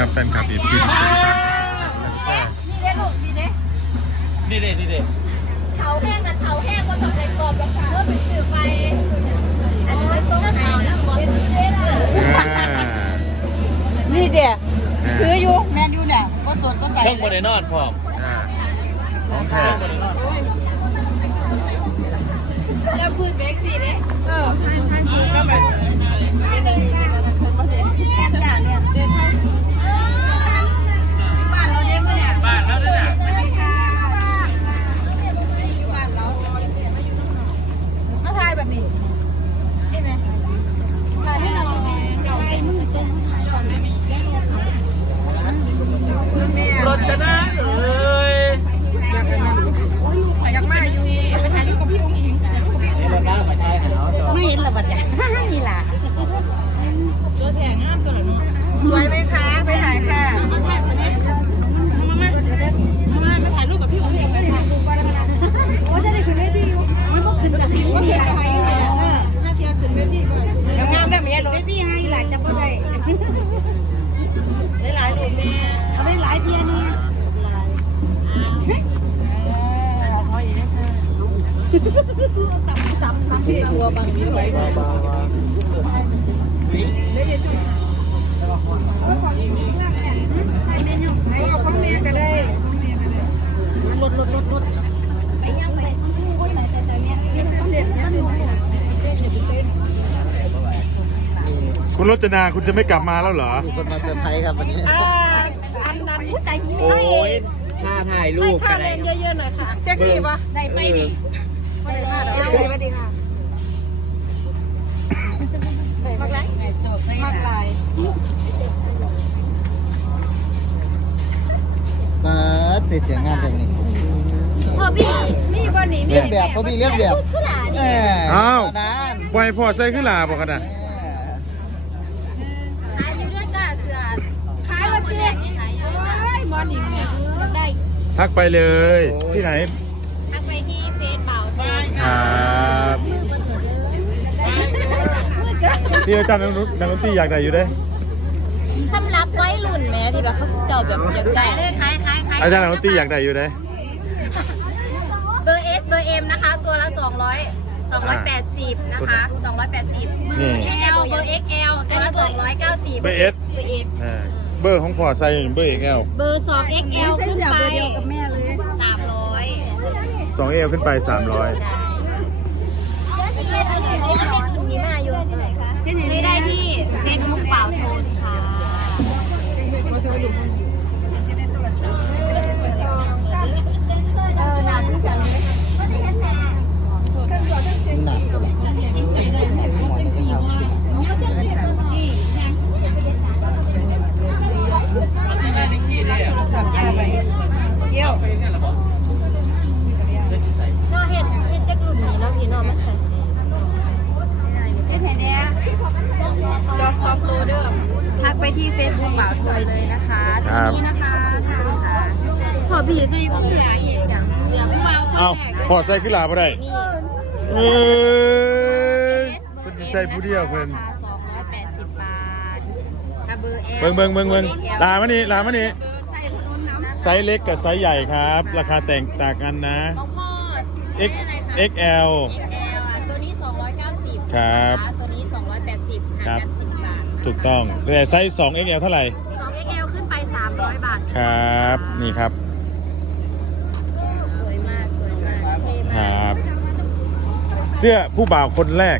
ครับแฟนคลับอีพีทุกท่านนี่เด้ลูกนี่เด้นี่เด็นี่เด็เถาแห้งนะเถาแห้งก็ต้องใส่กรอบแล้วค่ะเพื่อเป็นสื่อไปอันนี้ส้มเถาแล้วกรอบเป็นเส้นี่เดียคืออยู่แมนอยู่เนี่ยก็สดก็ใส่เครื่องบนไดนอนพร้อมของแท้แล้วพูดเบรกสิเด้เออท่านท่านพูดก็แบบแค่จ่าเนี่ยเดินท่านบ้านเราเด้มั้ยเนี่ย บ้านแล้วด้วยนะ สวัสดีค่ะอยู่บ้านเรามาถ่ายแบบนี้ใช่ไหมถ่ายให้เราไปมือตรงถ่ายก่อนไหมแม่ รถจะนะเอ้ยอยากมาอยู่ไปถ่ายรูปกับพี่อุ้งอิงนี่รถน้ำมาใช้หาจอไม่เห็นละบัดจ้ะนี่ล่ะสวยไหมคะไปถ่าย ตำตำตำพี่ตัวบางนี้ไว้บ้าบ้าบ้าก็ของแม่ก็ได้รถรถรถรถคุณรจนาคุณจะไม่กลับมาแล้วเหรอมีคนมาเซอร์ไพรส์ครับวันนี้อ่าอันนั้นผู้ใจดีโอ้ให้เอยง ถ้าถ่ายรูให้ปค่ากันเรียนเยอะๆหน่อยค่ะเซ็กซี่ปะได้ไปดิได้มากเลยสวัสดีค่ะมากไรมากไรมาเสียเสียงงานแบบนี้พ่อพี่มีบ่หนีมีเรียกแบบเขามีเรียกแบบขึ้นหลาดิอ้าวนานปล่อยพ่อใส่ขึ้นลาบอกกันนะ ขายอยู่ด้วยจ้าเสือขายมาสิขายอยู่ด้วยจ้ามอหนีเนี่ยได้ ทักไปเลย ที่ไหนทักไปที่เฟซเป่าโทรครับที่อาจารย์นักดนนักดนตรีอยากได้อยู่เด้สำหรับวัยรุ่นแม่ที่แบบเขาเจ้าแบบอยากได้เลยขายขายขายอาจารย์นักดนตรีอยากได้อยู่เด้เบอร์ S เบอร์ M นะคะ ตัวละ200 280นะคะ280เบอร์ L เบอร์ XL ตัวละ290เบอร์ S เบอร์ S อ่า เบอร์ของพ่อใส่เบอร์เอกแอลเบอร์ 2XL ขึ้นไปเดียวกับแม่เลย300สองเอลขึ้นไปสามร้อย ใช่ซื้อได้ที่เฟซบุ๊กเป่าโทนค่ะ เออน้ำที่สั่งเลย หนักกว่า น่าเห็ดเห็ดจักรุ่นนี้เนาะพี่เน้องมาใส่เห็ดไผ่แดงจอกสองตัวเด้อทัก ไปที่เฟซบุ๊กบ่าวโทยเลยนะคะตัวนี้นะคะทางค่ะขอบีใจผู้เสืออีกอย่างเสือผู้บ่าวคนเอ้าแรกพ่อใส่ขึ้นลาบ่ได้นี่เอ้ยคุณจะใส่ผู้เดียวเพิ่นราคา280 บาทค่ะเบอร์ L เบิ่งเบิ่งเบิ่งเบิ่งลามานี่ลามานี่ใส่รุ่นน้ำไซส์เล็กกับไซส์ใหญ่ครับ ราคาแตกต่างกันนะ ของพ่อ X อะไรคะ XL XL อะตัวนี้ 290 ครับนะตัวนี้ 280ครัห่างบกัน10บาท ถูกต้องแต่ไซส์2 XL เท่าไหร่ 2XL ขึ้นไป 300 บาทครับ นี่ครับ สวยมาก สวยมากเท่คมากรับเสื้อผู้บ่าวคนแรก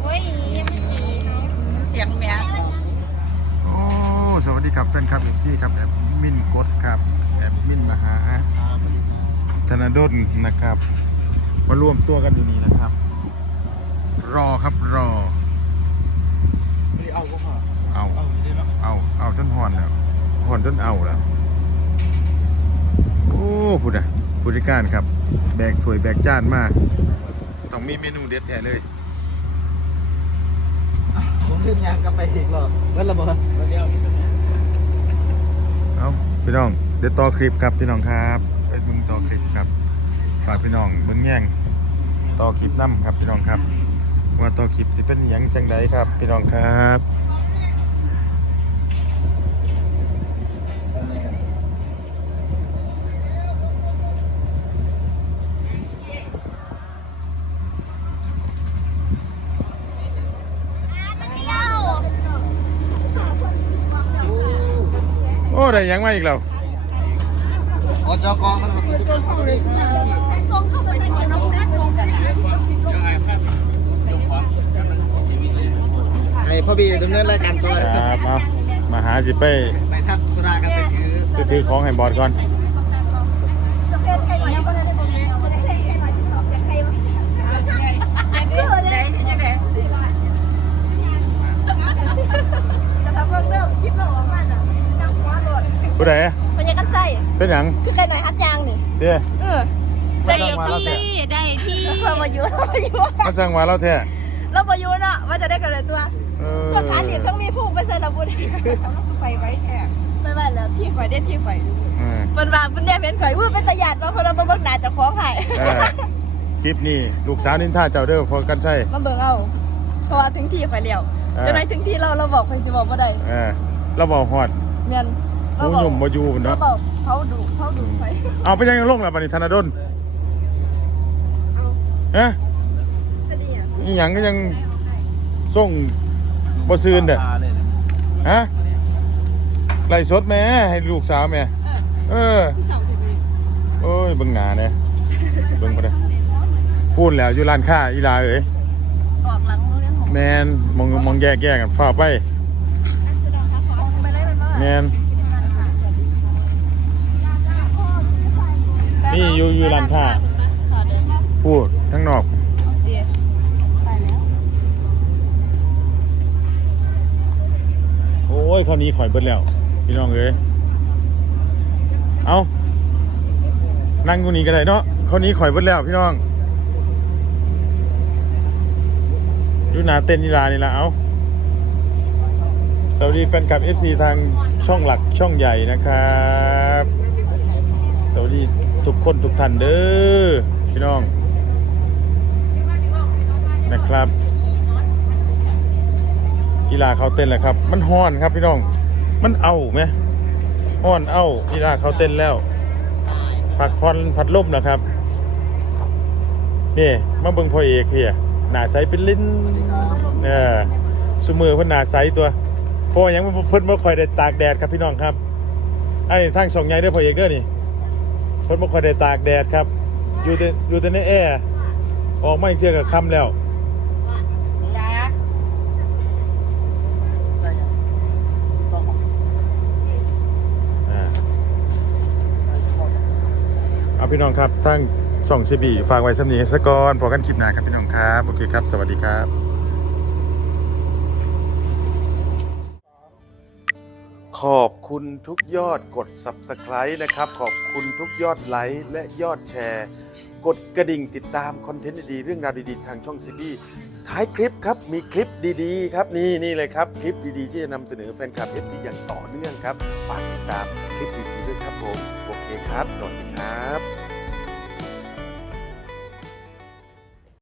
โอ้ยยังไม่มีเสียงแม่โอ้สวัสดีครับแฟนคลับอีกที่ครับแอดมินกดครับแอดมินมหาธนดลนะครับ มารวมตัวกันอยู่นี่นะครับ รอครับรอ เอาก็พอเอาเอาเอาจนหอนแล้วหอนจนเอาแล้วโอ้ผู้ใดผู้จัดการครับ แบกถ้วยแบกจานมากต้องมีเมนูเด็ดแท้เลยผมขึ้นยางกลับไปอีกรอบเมื่อระเบิดเดียวเอาพี่น้องเดี๋ยวต่อคลิปครับพี่น้องครับไปเบิ่งต่อคลิปครับฝากพี่น้องเบิ่งแย่งต่อคลิปนํครับพี่น้องครับ มาต่อคลิปสิเป็นยังจังไดครับ พี่น้องครับโอ้ได้หยังมาอีกแล้ว อจกมั พ่อบีดำเนินรายการตัวครับเอามาหาสิไปไปทักสุรากันไปคือไปถือของให้บอดก่อนผู้ใดมันยังกันใส่ เป็นหยังคือใครไหนฮัดยางนี่ เด้เออใส่ที่ได้ที่เรามาอยู่เรามาอยู่มาสั่งมาแล้วแท้ เรามาอยู่เนาะว่าจะได้กันเลยตัวเออตัวขาหนีบทั้งมีผู้ไปใส่ระบุนไปไว้แค่ไม่ว่าแล้วที่ข่อยได้ที่ข่อยเออเป็นว่าเป็นเนี่ยเป็นข่อยวู้เป็นตะหยาดเนาะเพราะเราเบิ่งหน้าจะคล้องหายเออคลิปนี้ลูกสาวนินทาเจ้าเด้อพอกันใช่มาเบิ่งเอาเพราะว่าถึงที่ข่อยเลี้ยวเออจะไหนถึงที่เราเราบอกข่อยสิบอกว่าได้เออเราบอกฮอดเมียนผู้หนุ่มบ่อยู่พุ่นเราเนาะบอกเขาดูเขาดูไปเอาไปยังลงแล้วบัดนี้ธนดลเอ๊ะก็ดี อะอีหยังก็ยังส่งบ่ซืนเด้อฮะไล่สดแม่ให้ลูกสาวแม่เออที่สองสิบปีโอ้ยเบิ่งหน้าแน่เบิ่งบ่ได้พูดแล้วอยู่ร้านค้าอีหลาเอ้ยออกหลังโรงเรียนของแมนมองมองแยกแยกกันฟ้าไปไปเลยมันว่าแมนนี่อยู่อยู่ร้านค้าพูดทั้งนอก เดี๋ยวไปแล้ว โอ้ยครานี้ข่อยเบิดแล้ว พี่น้องเอ้ยเอานั่งอยู่นี่ก็ได้เนาะครานี้ข่อยเบิดแล้วพี่น้องยู่หนาเต้นนีลานี่ละเอาสวัสดีแฟนคลับ FC ทางช่องหลักช่องใหญ่นะครับ สวัสดีทุกคนทุกท่านเด้อพี่น้องนะครับ กีฬาเขาเต้นแหละครับ มันฮ้อนครับพี่น้อง มันเอาไหมฮ้อนเอากีฬาเขาเต้นแล้ว ผักพรผัดลมนะครับ นี่มาเบิ่งพ่อเอกเฮียหน้าใสเป็นลิ้นเออสมือเพิ่นหน้าใสตัวเพราะว่าหยังเพิ่นบ่ค่อยได้ตากแดดครับพี่น้องครับไอ้ทางสองใหญ่เด้อพ่อเอกเด้อนี่เพิ่นบ่ค่อยได้ตากแดดครับ อยู่แต่อยู่แต่ในแอร์ออกมาเทื่อก็ค่ำแล้ว จ้า อ่าเอา พี่น้องครับทั้งส่องเชบีฝากไว้สำนีสกอนพอกันคลิปหน้าครับพี่น้องครับ โอเคครับ สวัสดีครับขอบคุณทุกยอดกด Subscribe นะครับ ขอบคุณทุกยอดไลค์และยอดแชร์ กดกระดิ่งติดตามคอนเทนต์ดีๆเรื่องราวดีๆ ทางช่องซีบีท้ายคลิปครับ มีคลิปดีๆ ครับ นี่นี่เลยครับ คลิปดีๆ ที่จะนำเสนอแฟนคลับ FC อย่างต่อเนื่องครับ ฝากติดตามคลิปดีๆด้วยครับผม โอเคครับ สวัสดีครับ